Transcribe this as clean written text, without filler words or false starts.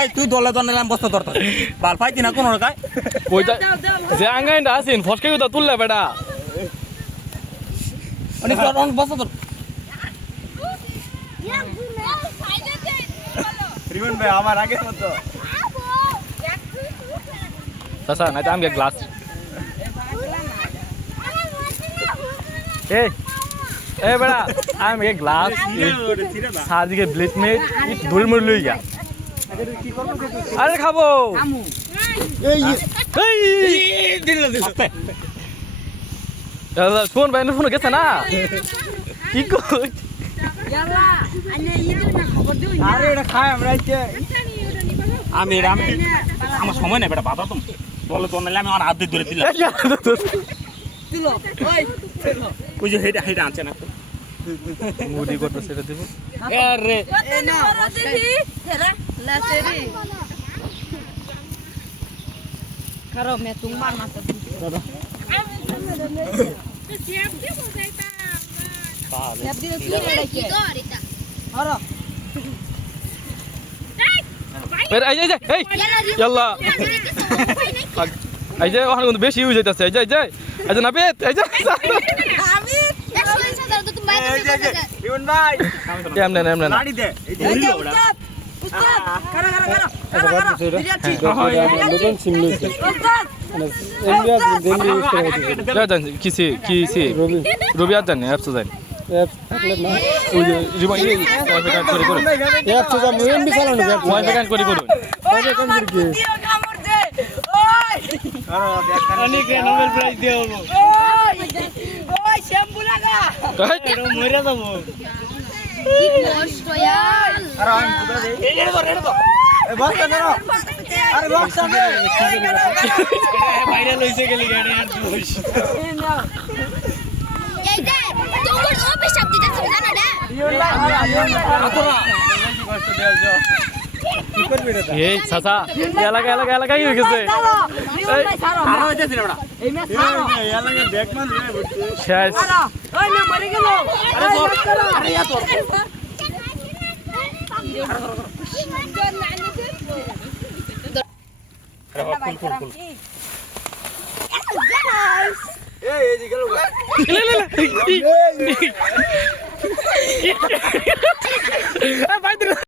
এই তুই দলে দলে নাম বস্তা ধরত বাল পাইতি না কোন কায় কইতা যে আঙ্গাইন্ডা আছেন ফসকে কইতা তুললে বেটা অনেক রং বস্তা ধর রিমন ভাই আমার আগে মতো চাচা নাই তো আমি গ্লাস এই এ বেটা আমি গ্লাস সাদিকে ব্লেড মে ধরে মরে লই গা আরে খাবো এই দিল ফোন ভাই ফোন গেছে না কি কই আরে এটা খায় আমরা আমি আমার সময় নাই বেটা বাধা তো দলে তো নালে আমি আমার হাত দিয়ে ধরে দিলাম ওই যে হেডা হেডা আনছে না তো মুদি করতে সেটা দিব আরে Karo me tumbar masa tu. Siap dia tu lagi. Aro. এই এই এই ইয়াল্লা এই যে ওখানে কিন্তু বেশি ইউজ হইতাছে এই যে এই যে নাপেত এই যে আমি 100,000 তো তুমি বাইরে রিমন ভাই এমনে না এমনে না গাড়ি দে এই ধরিও ওরা Ustaz, kara. জান কিসি রবি আর জান অ্যাপস জান ওই যে রিমাই ওয়াইফাই কানেক্ট করে করুন অ্যাপস যা মুইন বিছালানো ওয়াইফাই কানেক্ট করে করুন ওয়াইফাই কানেক্ট করে কি অনেক নোবেল প্রাইজ দেওয়া হলো ওই শ্যাম্পু লাগা এটা মরে যাব কি কষ্ট यार আরে আমি বুঝা দেই এই রে তো এই বক্সটা ধরো আরে বক্সটা দে ভাইরাল হইছে গেলি গাড়ি আর দোষ এই দে তোমার ও পেশাব দিতে তুমি জানা না কষ্ট দেওয়া যাও কি করবে এটা এই চাচা এলাকা কি হয়ে গেছে আর হইতেছ না বড়া এই মে ছাড়ো এলাকে ব্যাক মান রে শেষ ওই মে মরে গেল আরে তোর আরে ইয়া তোর ফুল এই যে গেল ভাই